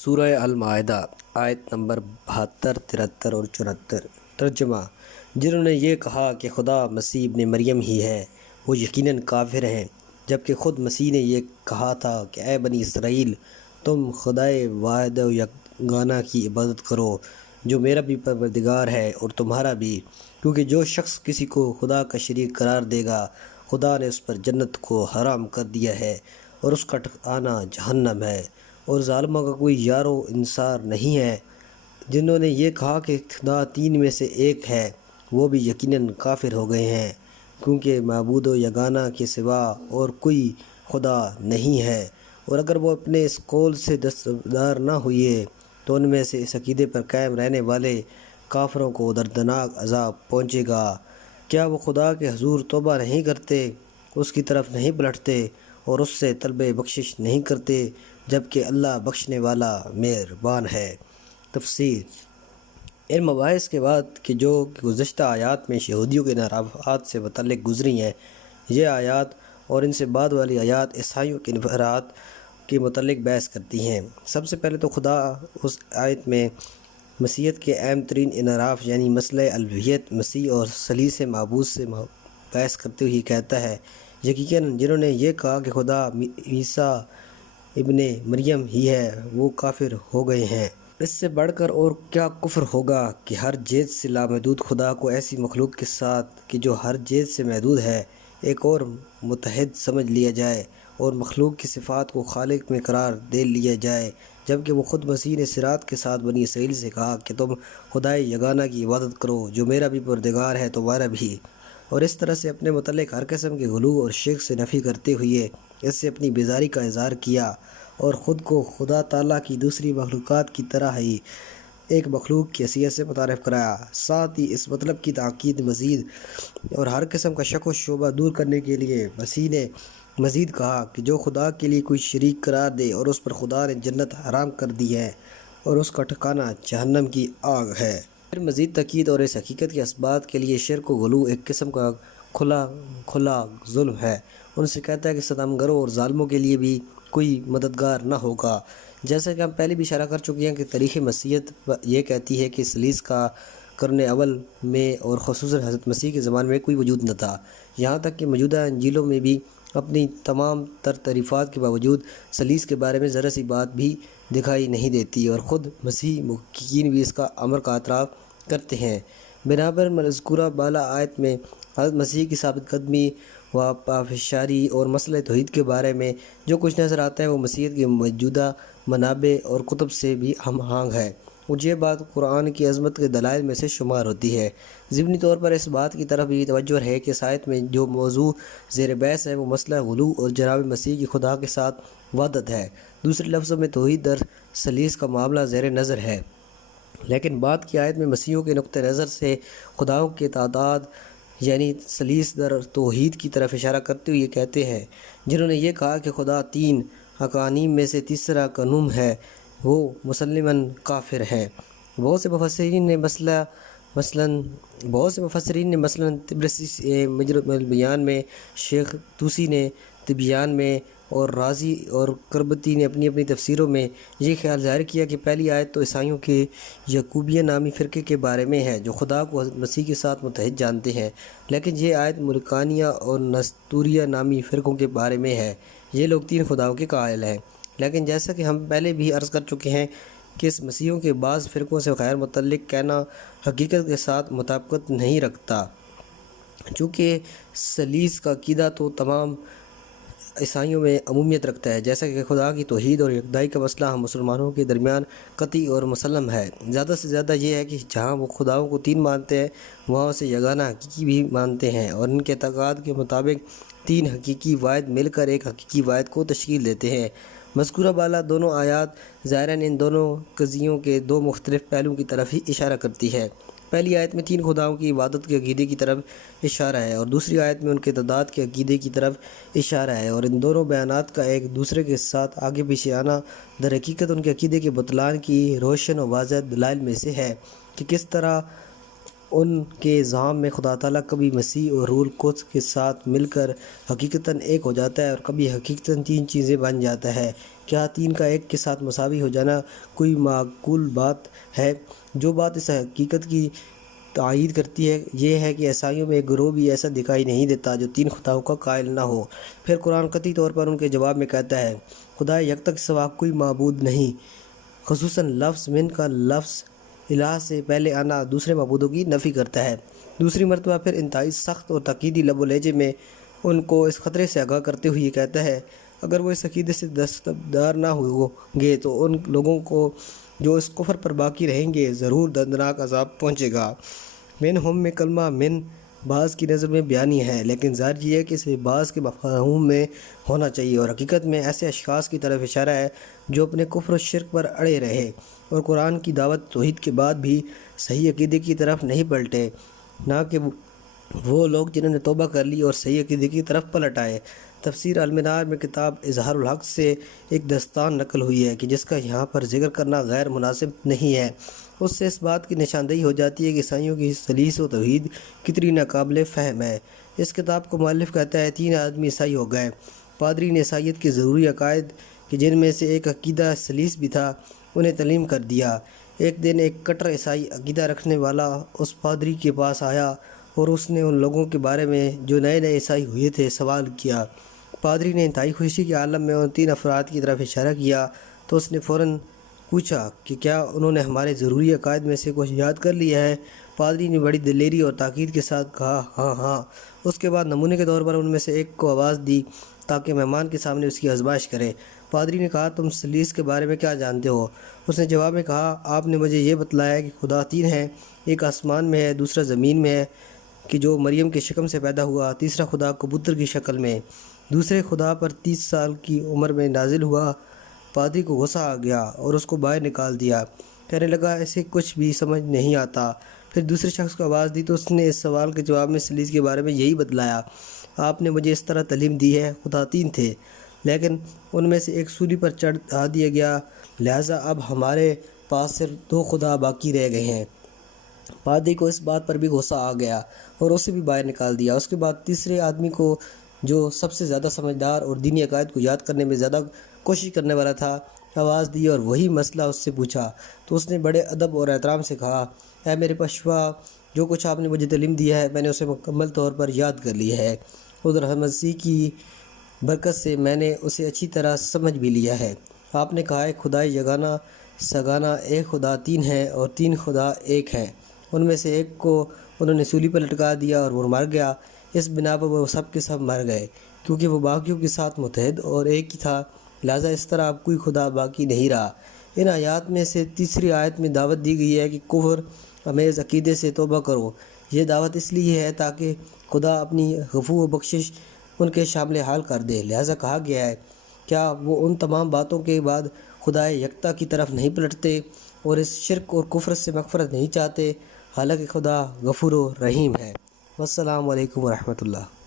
سورہ المائدہ آیت نمبر 72، 73 اور 74۔ ترجمہ: جنہوں نے یہ کہا کہ خدا مسیح ابن مریم ہی ہے، وہ یقیناً کافر ہیں، جبکہ خود مسیح نے یہ کہا تھا کہ اے بنی اسرائیل، تم خدائے واحد و یگانہ کی عبادت کرو، جو میرا بھی پروردگار ہے اور تمہارا بھی، کیونکہ جو شخص کسی کو خدا کا شریک قرار دے گا، خدا نے اس پر جنت کو حرام کر دیا ہے اور اس کا ٹھکانہ جہنم ہے، اور ظالموں کا کوئی یار و انصار نہیں ہے۔ جنہوں نے یہ کہا کہ خدا تین میں سے ایک ہے، وہ بھی یقیناً کافر ہو گئے ہیں، کیونکہ معبود و یگانہ کے سوا اور کوئی خدا نہیں ہے، اور اگر وہ اپنے اس قول سے دستبردار نہ ہوئے تو ان میں سے اس عقیدے پر قائم رہنے والے کافروں کو دردناک عذاب پہنچے گا۔ کیا وہ خدا کے حضور توبہ نہیں کرتے، اس کی طرف نہیں پلٹتے اور اس سے طلب بخشش نہیں کرتے، جبکہ اللہ بخشنے والا مہربان ہے۔ تفسیر: ان مباحث کے بعد کہ جو گزشتہ آیات میں یہودیوں کے انحرافات سے متعلق گزری ہیں، یہ آیات اور ان سے بعد والی آیات عیسائیوں کے انحرافات کے متعلق بحث کرتی ہیں۔ سب سے پہلے تو خدا اس آیت میں مسیحیت کے اہم ترین انحراف یعنی مسئلہ الوہیت، مسیح اور ثالث معبود سے بحث کرتے ہوئے کہتا ہے، یقیناً جنہوں نے یہ کہا کہ خدا عیسیٰ ابن مریم ہی ہے، وہ کافر ہو گئے ہیں۔ اس سے بڑھ کر اور کیا کفر ہوگا کہ ہر جہت سے لامحدود خدا کو ایسی مخلوق کے ساتھ کہ جو ہر جہت سے محدود ہے، ایک اور متحد سمجھ لیا جائے اور مخلوق کی صفات کو خالق میں قرار دے لیا جائے، جبکہ وہ خود مسیح نے صراط کے ساتھ بنی اسرائیل سے کہا کہ تم خدائے یگانہ کی عبادت کرو، جو میرا بھی پروردگار ہے تمہارا بھی، اور اس طرح سے اپنے متعلق ہر قسم کے غلو اور شرک سے نفی کرتے ہوئے اس سے اپنی بیزاری کا اظہار کیا اور خود کو خدا تعالیٰ کی دوسری مخلوقات کی طرح ہی ایک مخلوق کی حیثیت سے متعارف کرایا۔ ساتھ ہی اس مطلب کی تاکید مزید اور ہر قسم کا شک و شبہ دور کرنے کے لیے مسیح نے مزید کہا کہ جو خدا کے لیے کوئی شریک قرار دے اور اس پر خدا نے جنت حرام کر دی ہے اور اس کا ٹھکانہ جہنم کی آگ ہے۔ پھر مزید تاکید اور اس حقیقت کے اثبات کے لیے شرک و غلو ایک قسم کا کھلا ظلم ہے۔ ان سے کہتا ہے کہ ستمگروں اور ظالموں کے لیے بھی کوئی مددگار نہ ہوگا۔ جیسا کہ ہم پہلے بھی اشارہ کر چکے ہیں کہ تاریخ مسیحیت یہ کہتی ہے کہ ثالث کا قرن اول میں اور خصوصاً حضرت مسیح کے زمانے میں کوئی وجود نہ تھا، یہاں تک کہ موجودہ انجیلوں میں بھی اپنی تمام تر تعریفات کے باوجود ثالث کے بارے میں ذرا سی بات بھی دکھائی نہیں دیتی، اور خود مسیح محققین بھی اس کا امر کا اعتراف کرتے ہیں۔ بنا پر مذکورہ بالا آیت میں حضرت مسیح کی ثابت قدمی و پافشاری اور مسئلہ توحید کے بارے میں جو کچھ نظر آتا ہے وہ مسیحیت کے موجودہ منابع اور کتب سے بھی ہم آہنگ ہے، اور یہ بات قرآن کی عظمت کے دلائل میں سے شمار ہوتی ہے۔ ضمنی طور پر اس بات کی طرف بھی توجہ ہے کہ اس آیت میں جو موضوع زیر بحث ہے وہ مسئلہ غلو اور جناب مسیح کی خدا کے ساتھ وحدت ہے۔ دوسرے لفظوں میں توحید در ثالث کا معاملہ زیر نظر ہے، لیکن بعد کی آیت میں مسیحیوں کے نقطہ نظر سے خداؤں کے تعداد یعنی ثالث در توحید کی طرف اشارہ کرتے ہوئے کہتے ہیں، جنہوں نے یہ کہا کہ خدا تین اقانیم میں سے تیسرا قانون ہے، وہ مسلماً کافر ہیں۔ بہت سے مفسرین نے مثلاً طبرسی مجمع البیان میں، شیخ طوسی نے تبیان میں اور رازی اور قرطبی نے اپنی اپنی تفسیروں میں یہ خیال ظاہر کیا کہ پہلی آیت تو عیسائیوں کے یعقوبیہ نامی فرقے کے بارے میں ہے جو خدا کو حضرت مسیح کے ساتھ متحد جانتے ہیں، لیکن یہ آیت ملکانیہ اور نستوریہ نامی فرقوں کے بارے میں ہے، یہ لوگ تین خداؤں کے قائل ہیں۔ لیکن جیسا کہ ہم پہلے بھی عرض کر چکے ہیں کہ اس مسیحیوں کے بعض فرقوں سے غیر متعلق کہنا حقیقت کے ساتھ مطابقت نہیں رکھتا، چونکہ ثالث کا عقیدہ تو تمام عیسائیوں میں عمومیت رکھتا ہے، جیسا کہ خدا کی توحید اور یکتائی کا مسئلہ ہم مسلمانوں کے درمیان قطعی اور مسلم ہے۔ زیادہ سے زیادہ یہ ہے کہ جہاں وہ خداؤں کو تین مانتے ہیں وہاں اسے یگانہ حقیقی بھی مانتے ہیں، اور ان کے اعتقاد کے مطابق تین حقیقی واحد مل کر ایک حقیقی واحد کو تشکیل دیتے ہیں۔ مذکورہ بالا دونوں آیات ظاہراً ان دونوں قضیوں کے دو مختلف پہلوؤں کی طرف ہی اشارہ کرتی ہے۔ پہلی آیت میں تین خداؤں کی عبادت کے عقیدے کی طرف اشارہ ہے، اور دوسری آیت میں ان کے تعداد کے عقیدے کی طرف اشارہ ہے، اور ان دونوں بیانات کا ایک دوسرے کے ساتھ آگے پیچھے آنا در حقیقت ان کے عقیدے کے بطلان کی روشن و واضح دلائل میں سے ہے کہ کس طرح ان کے ذہان میں خدا تعالیٰ کبھی مسیح اور روح القدس کے ساتھ مل کر حقیقتاً ایک ہو جاتا ہے اور کبھی حقیقتاً تین چیزیں بن جاتا ہے، کیا تین کا ایک کے ساتھ مساوی ہو جانا کوئی معقول بات ہے؟ جو بات اس حقیقت کی تائید کرتی ہے یہ ہے کہ عیسائیوں میں ایک گروہ بھی ایسا دکھائی نہیں دیتا جو تین خداؤں کا قائل نہ ہو۔ پھر قرآن قطعی طور پر ان کے جواب میں کہتا ہے خدا یکتا کے سوا کوئی معبود نہیں، خصوصاً لفظ من کا لفظ الہ سے پہلے آنا دوسرے معبودوں کی نفی کرتا ہے۔ دوسری مرتبہ پھر انتہائی سخت اور تاکیدی لب و لہجے میں ان کو اس خطرے سے آگاہ کرتے ہوئے یہ کہتا ہے اگر وہ اس عقیدے سے دستبردار نہ ہوں گے تو ان لوگوں کو جو اس کفر پر باقی رہیں گے ضرور دردناک عذاب پہنچے گا۔ من ہم میں کلمہ من بعض کی نظر میں بیانی ہے، لیکن ظاہر یہ ہے کہ اسے بعض کے مفہوم میں ہونا چاہیے اور حقیقت میں ایسے اشخاص کی طرف اشارہ ہے جو اپنے کفر و شرک پر اڑے رہے اور قرآن کی دعوت توحید کے بعد بھی صحیح عقیدے کی طرف نہیں پلٹے، نہ کہ وہ لوگ جنہوں نے توبہ کر لی اور صحیح عقیدے کی طرف پلٹ آئے۔ تفسیر المنار میں کتاب اظہار الحق سے ایک داستان نقل ہوئی ہے کہ جس کا یہاں پر ذکر کرنا غیر مناسب نہیں ہے۔ اس سے اس بات کی نشاندہی ہو جاتی ہے کہ عیسائیوں کی سلیس و توحید کتنی ناقابل فہم ہے۔ اس کتاب کو مؤلف کہتا ہے 3 آدمی عیسائی ہو گئے۔ پادری نے عیسائیت کے ضروری عقائد کہ جن میں سے ایک عقیدہ سلیس بھی تھا انہیں تعلیم کر دیا۔ ایک دن ایک کٹر عیسائی عقیدہ رکھنے والا اس پادری کے پاس آیا اور اس نے ان لوگوں کے بارے میں جو نئے عیسائی ہوئے تھے سوال کیا۔ پادری نے انتہائی خوشی کے عالم میں ان 3 افراد کی طرف اشارہ کیا تو اس نے فوراً پوچھا کہ کیا انہوں نے ہمارے ضروری عقائد میں سے کچھ یاد کر لیا ہے؟ پادری نے بڑی دلیری اور تاکید کے ساتھ کہا ہاں ہاں۔ اس کے بعد نمونے کے طور پر ان میں سے ایک کو آواز دی تاکہ مہمان کے سامنے اس کی آزمائش کرے۔ پادری نے کہا تم سلیس کے بارے میں کیا جانتے ہو؟ اس نے جواب میں کہا آپ نے مجھے یہ بتلایا کہ خدا 3 ہے، ایک آسمان میں ہے، دوسرا زمین میں ہے کہ جو مریم کے شکم سے پیدا ہوا، تیسرا خدا کبوتر کی شکل میں دوسرے خدا پر 30 سال کی عمر میں نازل ہوا۔ پادری کو غصہ آ گیا اور اس کو باہر نکال دیا، کہنے لگا اسے کچھ بھی سمجھ نہیں آتا۔ پھر دوسرے شخص کو آواز دی تو اس نے اس سوال کے جواب میں سلیس کے بارے میں یہی بتلایا آپ نے مجھے اس طرح تعلیم دی ہے خدا 3 تھے لیکن ان میں سے ایک سولی پر چڑھا دیا گیا، لہٰذا اب ہمارے پاس صرف 2 خدا باقی رہ گئے ہیں۔ پادری کو اس بات پر بھی غصہ آ گیا اور اسے بھی باہر نکال دیا۔ اس کے بعد تیسرے آدمی کو جو سب سے زیادہ سمجھدار اور دینی عقائد کو یاد کرنے میں زیادہ کوشش کرنے والا تھا آواز دی اور وہی مسئلہ اس سے پوچھا تو اس نے بڑے ادب اور احترام سے کہا اے میرے پیشوا، جو کچھ آپ نے مجھے تعلیم دیا ہے میں نے اسے مکمل طور پر یاد کر لیا ہے، حضرت مسیح کی برکت سے میں نے اسے اچھی طرح سمجھ بھی لیا ہے۔ آپ نے کہا ہے خدا یگانہ سگانہ ایک خدا 3 ہے اور 3 خدا ایک ہیں، ان میں سے ایک کو انہوں نے سولی پر لٹکا دیا اور وہ مر گیا، اس بنا پر وہ سب کے سب مر گئے کیونکہ وہ باقیوں کے ساتھ متحد اور ایک ہی تھا، لہٰذا اس طرح اب کوئی خدا باقی نہیں رہا۔ ان آیات میں سے تیسری آیت میں دعوت دی گئی ہے کہ کفر امیز عقیدے سے توبہ کرو۔ یہ دعوت اس لیے ہے تاکہ خدا اپنی غفو و بخشش ان کے شامل حال کر دے، لہٰذا کہا گیا ہے کیا وہ ان تمام باتوں کے بعد خدا یکتا کی طرف نہیں پلٹتے اور اس شرک اور کفر سے مغفرت نہیں چاہتے، حالانکہ خدا غفور و رحیم ہے۔ والسلام علیکم ورحمۃ اللہ۔